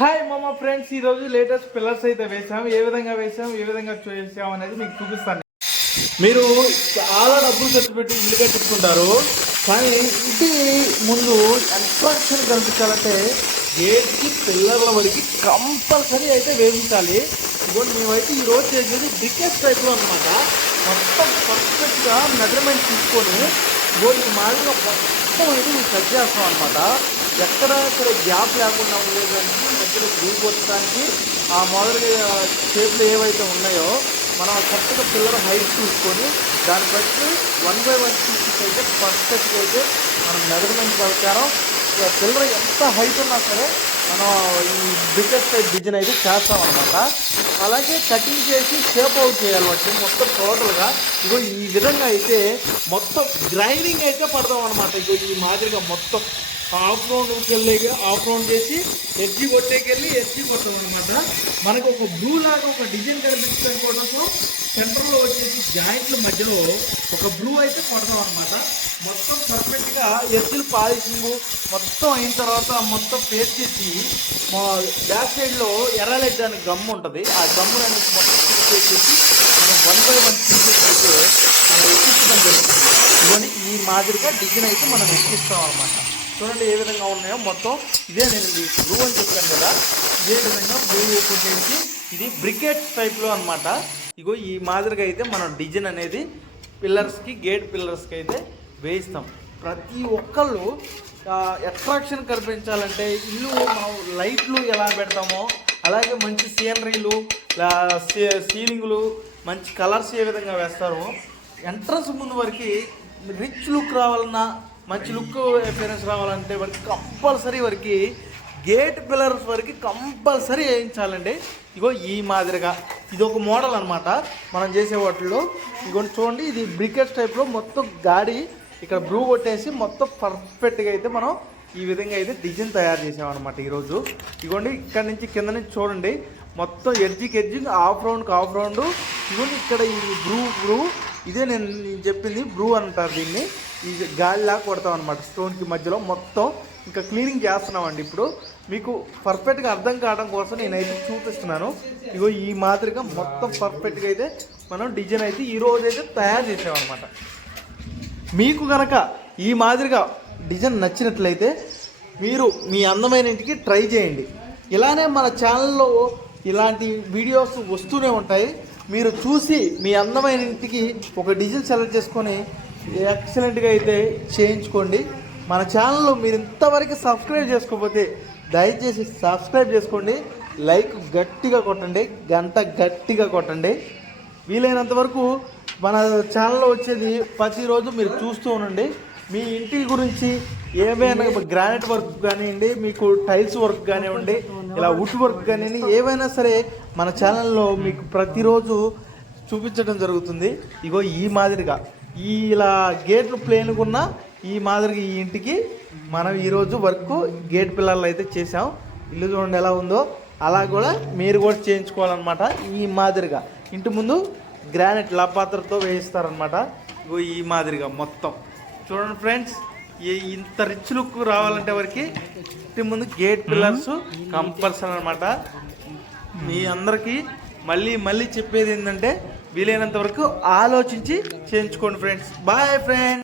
Hi మామ friends ఈ రోజు లేటెస్ట్ పిల్లర్స్ అయితే వేసాం ఏ విధంగా వేసాం ఏ విధంగా చేసాం అనేది మీకు చూపిస్తాను. మీరు చాలా డబ్బులు ఖర్చు పెట్టి ఇల్లు కట్టించుకుంటారు. కానీ ఇంటి ముందు అట్రాక్షన్ కనిపించాలంటే గేట్కి పిల్లర్ల వరకు కంపల్సరీ అయితే వేయించాలి. ఇదిగోండి మేమైతే ఈ రోజు చేసేది బిగ్గెస్ట్ టైప్లో అనమాట మొత్తం పర్ఫెక్ట్గా మెజర్మెంట్ తీసుకొని ఇదిగోండి మాదిరిగా మొత్తం అయితే మేము కట్ చేస్తాం అనమాట ఎక్కడ ఇక్కడ గ్యాప్ లేకుండా ఉండేదానికి మధ్యలో గ్రూప్ వచ్చడానికి ఆ మొదటి షేప్లు ఏవైతే ఉన్నాయో మనం కరెక్ట్గా పిల్లల హైట్ చూసుకొని దాన్ని బట్టి వన్ బై వన్ పీసెస్ అయితే పర్ఫెక్ట్గా అయితే మనం మెజర్మెంట్ ప్రకారం పిల్లలు ఎంత హైట్ ఉన్నా సరే మనం ఈ బిగ్గెస్ట్ టైప్ డిజైన్ అయితే చేస్తాం అనమాట అలాగే కటింగ్ చేసి షేప్ అవుట్ చేయాలి మొత్తం టోటల్గా. ఇగో ఈ విధంగా అయితే మొత్తం గ్రైండింగ్ అయితే పడదాం అనమాట ఇగో ఈ మాదిరిగా మొత్తం ఆఫ్ రౌండ్కి వెళ్ళి ఆఫ్ రౌండ్ చేసి ఎడ్జి కొట్టేకెళ్ళి ఎడ్జి కొట్టడం అనమాట మనకు ఒక బ్లూ లాగా ఒక డిజైన్ కనిపించడం కోసం సెంటర్లో వచ్చేసి జాయింట్ల మధ్యలో ఒక బ్లూ అయితే కొడతాం అనమాట మొత్తం పర్ఫెక్ట్గా ఎడ్జిల్ పాలిషింగ్ మొత్తం అయిన తర్వాత మొత్తం పేస్ట్ చేసి మా బ్యాక్ సైడ్లో ఎర్రలేదానికి గమ్ ఉంటుంది. ఆ గమ్ము అనేది మొత్తం చేసి మనం వన్ బై వన్ తీసేసైతే మనం ఎక్కించడం జరుగుతుంది. ఇవన్నీ ఈ మాదిరిగా డిజైన్ అయితే మనం ఎక్కిస్తాం అనమాట చూడండి ఏ విధంగా ఉన్నాయో. మొత్తం ఇదే నేను బ్లూ అని చెప్పాను కదా. ఇదే విధంగా బ్లూ కొట్టేసి ఇది బ్రికెట్స్ టైప్లో అన్నమాట. ఇగో ఈ మాదిరిగా అయితే మనం డిజైన్ అనేది పిల్లర్స్కి గేట్ పిల్లర్స్కి అయితే వేయిస్తాం. ప్రతి ఒక్కళ్ళు అట్రాక్షన్ కనిపించాలంటే ఇల్లు మనం లైట్లు ఎలా పెడతామో అలాగే మంచి సీనరీలు సీలింగ్లు మంచి కలర్స్ ఏ విధంగా వేస్తారో ఎంట్రన్స్ ముందు వరకు రిచ్ లుక్ రావాలన్నా మంచి లుక్ అపియరెన్స్ రావాలంటే వారికి కంపల్సరీ వారికి గేట్ పిల్లర్స్ వరకు కంపల్సరీ వేయించాలండి. ఇగో ఈ మాదిరిగా ఇది ఒక మోడల్ అనమాట మనం చేసే వాటిల్లో ఇగో చూడండి ఇది బ్రికెట్స్ టైప్లో మొత్తం గాడి ఇక్కడ బ్రూ కొట్టేసి మొత్తం పర్ఫెక్ట్గా అయితే మనం ఈ విధంగా అయితే డిజైన్ తయారు చేసామన్నమాట ఈరోజు. ఇగోండి ఇక్కడ నుంచి కింద నుంచి చూడండి. మొత్తం ఎడ్జికి ఎడ్జింగ్ ఆఫ్ రౌండ్కి ఆఫ్ రౌండ్ ఇగోండి ఇక్కడ ఈ బ్రూ బ్రూ. ఇదే నేను చెప్పింది బ్రూ అంటారు దీన్ని. ఈ గాలిలా కొడతాం అనమాట స్టోన్కి మధ్యలో మొత్తం ఇంకా క్లీనింగ్ చేస్తున్నామండి ఇప్పుడు. మీకు పర్ఫెక్ట్గా అర్థం కావడం కోసం నేనైతే చూపిస్తున్నాను. ఇగో ఈ మాదిరిగా మొత్తం పర్ఫెక్ట్గా అయితే మనం డిజైన్ అయితే ఈ రోజు అయితే తయారు చేసామన్నమాట మీకు కనుక ఈ మాదిరిగా డిజైన్ నచ్చినట్లయితే మీరు మీ అందమైన ఇంటికి ట్రై చేయండి. ఇలానే మన ఛానల్లో ఇలాంటి వీడియోస్ వస్తూనే ఉంటాయి. మీరు చూసి మీ అందమైన ఇంటికి ఒక డిజైన్ సెలెక్ట్ చేసుకొని ఎక్సలెంట్గా అయితే చేయించుకోండి. మన ఛానల్లో మీరు ఇంతవరకు సబ్స్క్రైబ్ చేసుకోకపోతే దయచేసి సబ్స్క్రైబ్ చేసుకోండి. లైక్ గట్టిగా కొట్టండి. గంట గట్టిగా కొట్టండి. వీలైనంత వరకు మన ఛానల్లో వచ్చేది ప్రతిరోజు మీరు చూస్తూ ఉండండి. మీ ఇంటి గురించి ఏమైనా గ్రానైట్ వర్క్ కానివ్వండి మీకు టైల్స్ వర్క్ కానివ్వండి ఇలా వుడ్ వర్క్ కానివ్వండి ఏవైనా సరే మన ఛానల్లో మీకు ప్రతిరోజు చూపించడం జరుగుతుంది. ఇగో ఈ మాదిరిగా. ఈ ఇలా గేట్లు ప్లేన్గా ఉన్న ఈ మాదిరిగా ఈ ఇంటికి మనం ఈరోజు వర్క్ గేట్ పిల్లలు అయితే చేసాం ఇల్లు చూడండి ఎలా ఉందో. అలా కూడా మీరు కూడా చేయించుకోవాలన్నమాట. ఈ మాదిరిగా. ఇంటి ముందు గ్రానైట్ లపాత్రతో వేయిస్తారనమాట ఇగో ఈ మాదిరిగా మొత్తం. చూడండి ఫ్రెండ్స్ ఇంత రిచ్ లుక్ రావాలంటే వరకు ఇంటి ముందు గేట్ పిల్లర్స్ కంపల్సరీ అనమాట మీ అందరికీ మళ్ళీ మళ్ళీ చెప్పేది ఏంటంటే వీలైనంత వరకు ఆలోచించి చేయించుకోండి ఫ్రెండ్స్. Bye friends